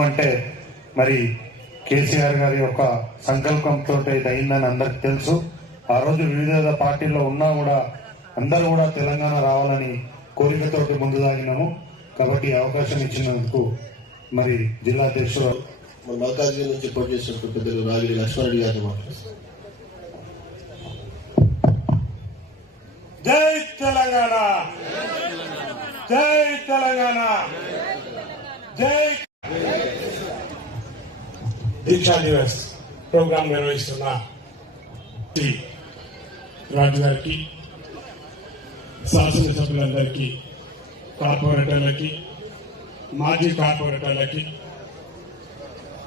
అంటే మరి కేసీఆర్ గారి యొక్క సంకల్పంతో ఇది అయిందని అందరికి తెలుసు. ఆ రోజు వివిధ పార్టీల్లో ఉన్నా కూడా అందరూ కూడా తెలంగాణ రావాలని కోరికతోటి ముందు సాగినాము కాబట్టి అవకాశం ఇచ్చినందుకు మరి జిల్లా అధ్యక్షుడు మన మల్కాజ్గిరి నుంచి పోటీ చేసినటువంటి పెద్దలు రాగిడి మాట్లాడుతున్నారు జై తెలంగాణ! జై తెలంగాణ! జై దీక్షా దివస్ ప్రోగ్రాం నిర్వహిస్తున్న శ్రీ రాజు గారికి శాసనసభ్యులందరికీ కార్పొరేటర్లకి మాజీ కార్పొరేటర్లకి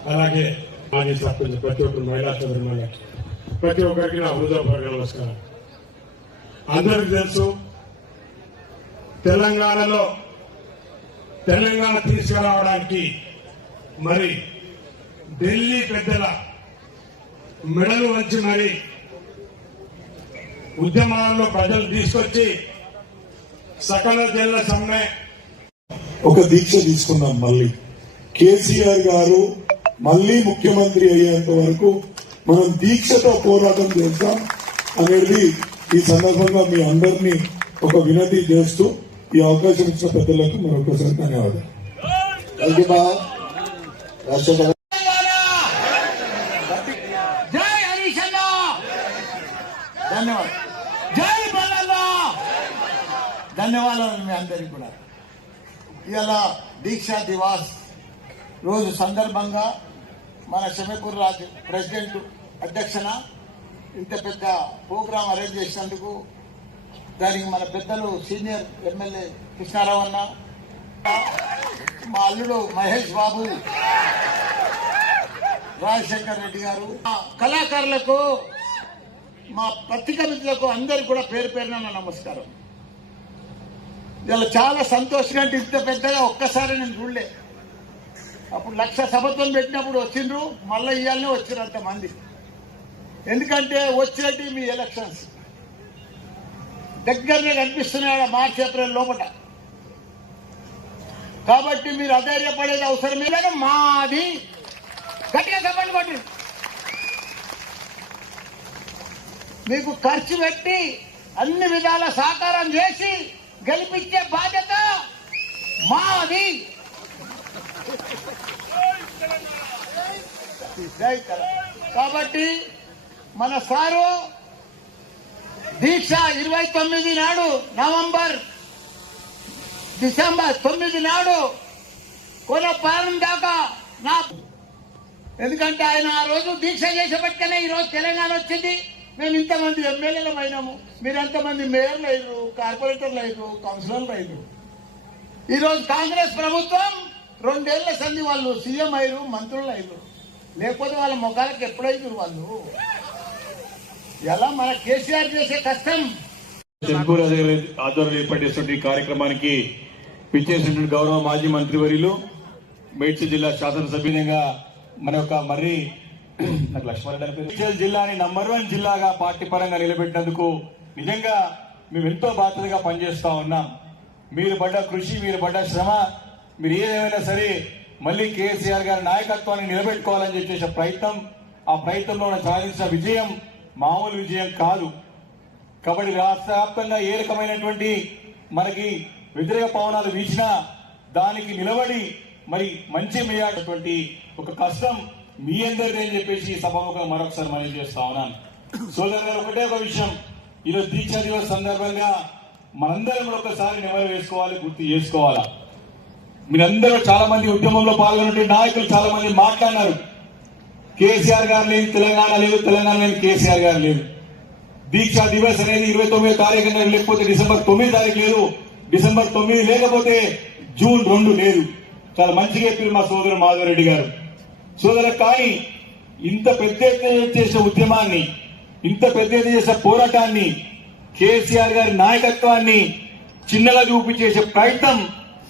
అలాగే మాజీ సర్పంచ్ ప్రతి ఒక్కరు మహిళా సభ్యులకి ప్రతి ఒక్కరికి నా హృదయపూర్వక నమస్కారం. అందరికి తెలుసు తెలంగాణలో తెలంగాణ తీసుకురావడానికి మరి ఢిల్లీ పెద్దల మెడలు వంచి మరి ఉద్యమాలలో ప్రజలు తీసుకొచ్చి సకల జల్ల సమ్మె. ఒక దీక్ష తీసుకున్నాం మళ్ళీ. కేసీఆర్ గారు మళ్ళీ ముఖ్యమంత్రి అయ్యేంత వరకు మనం దీక్షతో పోరాటం చేద్దాం అనేది ఈ సందర్భంగా మీ అందరినీ ఒక వినతి చేస్తూ ఈ అవకాశం ఇచ్చిన పెద్దలకు మరొకసారి ధన్యవాదాలు థ్యాంక్ యూ బా రాజశేఖర్ జై హరీష్ అన్న ధన్యవాదాలు. జై బలన్న ధన్యవాదాలు మీ అందరికీ కూడా. ఇవాళ దీక్షా దివాస్ రోజు సందర్భంగా మన షమీపూర్ రాజు ప్రెసిడెంట్ అధ్యక్షన ఇంత పెద్ద ప్రోగ్రాం అరేంజ్ చేసినందుకు దానికి మన పెద్దలు సీనియర్ ఎమ్మెల్యే కృష్ణారావు అన్న మా అల్లుడు మహేష్ బాబు రాజశేఖర్ రెడ్డి గారు కళాకారులకు మా పత్రిక మిత్రులకు అందరికి కూడా పేరు పేరున నా నమస్కారం. ఇలా చాలా సంతోషంగా అంటే ఇంత పెద్దగా ఒక్కసారి నేను చూడలే. అప్పుడు లక్ష సభత్వం పెట్టినప్పుడు వచ్చిండ్రు మళ్ళీ ఇవ్వాలనే వచ్చారు అంతమంది. ఎందుకంటే వచ్చేటి మీ ఎలక్షన్స్ దగ్గరనే కనిపిస్తున్నాయి మార్చి ఏప్రిల్ లోపల. కాబట్టి మీరు అధైర్యపడేది అవసరం లేదు మాది గట్టిగా చెప్పండి మీకు ఖర్చు పెట్టి అన్ని విధాల సహకారం చేసి గెలిపించే బాధ్యత మాది. కాబట్టి మన సారు దీక్ష ఇరవై తొమ్మిది నాడు నవంబర్ డిసెంబర్ తొమ్మిది నాడు కొన దాకా నా ఎందుకంటే ఆయన ఆ రోజు దీక్ష చేసేపట్టుకనే ఈరోజు తెలంగాణ వచ్చింది. మేము ఇంతమంది ఎమ్మెల్యేలు అయినాము. మీరు ఎంతమంది మేయర్లు అయ్యారు కార్పొరేటర్లు అయ్యారు కౌన్సిలర్లు అయ్యారు ఈరోజు కాంగ్రెస్ ప్రభుత్వం రెండేళ్ళ సంధి వాళ్ళు సీఎం అయ్యారు మంత్రులు అయ్యారు లేకపోతే వాళ్ళ ముఖాలకు ఎప్పుడైతారు వాళ్ళు? ఎలా మన కేసీఆర్ చేసే కష్టం? తెలుగు ఆధ్వర్యంలో ఏర్పాటు చేసినటువంటి కార్యక్రమానికి పిచ్చేసినటువంటి గౌరవ మాజీ మంత్రివర్యులు మేడ్చల్ జిల్లా శాసనసభ్యునిగా మన యొక్క మర్రి నాకు లక్ష్మారెడ్డి అని పేరు. జిల్లాని నంబర్ వన్ జిల్లాగా పార్టీ పరంగా నిలబెట్టినందుకు నిజంగా మేము ఎంతో బాధ్యతగా పనిచేస్తా ఉన్నాం మీరు పడ్డ కృషి మీరు పడ్డ శ్రమ మీరు ఏదేమైనా సరే మళ్ళీ కేసీఆర్ గారి నాయకత్వాన్ని నిలబెట్టుకోవాలని చెప్పేసి ప్రయత్నం ఆ ప్రయత్నంలో సాధించిన విజయం మామూలు విజయం కాదు కాబట్టి రాష్ట్ర వ్యాప్తంగా ఏ రకమైనటువంటి మనకి వ్యతిరేక పవనాలు వీచినా దానికి నిలబడి మరి మంచి మేయాటటువంటి ఒక కష్టం మీ అందరిది అని చెప్పేసి ఈ మరొకసారి మనం చేస్తా ఉన్నాను. సోదరు గారు ఒకటే ఒక విషయం. ఈరోజు దీక్షా దివస్ సందర్భంగా మనందరం కూడా ఒకసారి నెమరు వేసుకోవాలి గుర్తు చేసుకోవాలా? మీరందరూ చాలా మంది ఉద్యమంలో పాల్గొన్నటువంటి నాయకులు చాలా మంది మాట్లాడినారు. కేసీఆర్ గారు లేదు తెలంగాణ లేదు తెలంగాణ లేదు కేసీఆర్ గారు లేదు. దీక్షా దివస్ అనేది ఇరవై తొమ్మిదో తారీఖు లేకపోతే డిసెంబర్ తొమ్మిది తారీఖు లేదు. డిసెంబర్ తొమ్మిది లేకపోతే జూన్ రెండు లేదు. చాలా మంచిగా చెప్పారు మా సోదరు మాధవరెడ్డి గారు. సోదర కానీ ఇంత పెద్ద ఎత్తున చేసే ఉద్యమాన్ని ఇంత పెద్ద ఎత్తున చేసే పోరాటాన్ని కేసీఆర్ గారి నాయకత్వాన్ని చిన్నగా చూపి చేసే ప్రయత్నం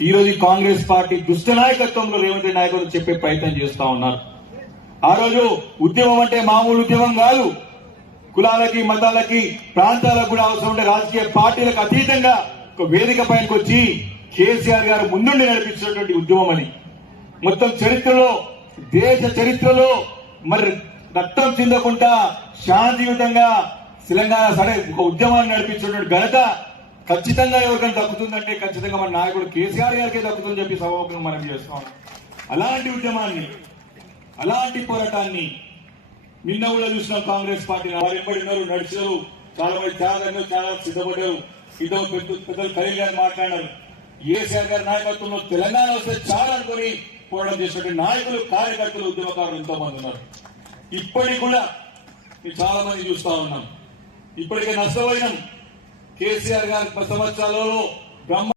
ఈరోజు కాంగ్రెస్ పార్టీ దుష్ట నాయకత్వంలో రేవంత్ నాయకులు చెప్పే ప్రయత్నం చేస్తా ఉన్నారు. ఆ రోజు ఉద్యమం అంటే మామూలు ఉద్యమం కాదు. కులాలకి మతాలకి ప్రాంతాలకు కూడా అవసరం ఉండే రాజకీయ పార్టీలకు అతీతంగా ఒక వేదిక పైనకి వచ్చి కేసీఆర్ గారు ముందుండి నడిపించినటువంటి ఉద్యమం అని మొత్తం చరిత్రలో దేశ చరిత్రలో మరి రక్తం చెందకుండా శాంతియుతంగా తెలంగాణ సరే ఒక ఉద్యమాన్ని నడిపించినటువంటి ఘనత ఖచ్చితంగా ఎవరికైనా దక్కుతుందంటే ఖచ్చితంగా మన నాయకుడు కేసీఆర్ గారికే దక్కుతుందని చెప్పి సభాముఖంగా మనం చేస్తాం. అలాంటి ఉద్యమాన్ని అలాంటి పోరాటాన్ని నిన్న కూడా చూసినాం కాంగ్రెస్ పార్టీ వారు ఎంబడి నడిచారు చాలా మంది త్యాగంగా చాలా సిద్ధపడ్డారు. ఇదో పెద్ద పెద్దలు ఖలీల్ గారు మాట్లాడారు. ఏసీఆర్ గారి నాయకత్వంలో తెలంగాణ వస్తే చాలా అనుకుని పోరాటం చేసినటువంటి నాయకులు కార్యకర్తలు ఉద్యమకారులు ఎంతో మంది ఉన్నారు. ఇప్పటికి కూడా మేము చాలా మంది చూస్తా ఉన్నాం. ఇప్పటికే నష్టపోయినాం. కేసీఆర్ గారి సంవత్సరాలలో బ్రహ్మ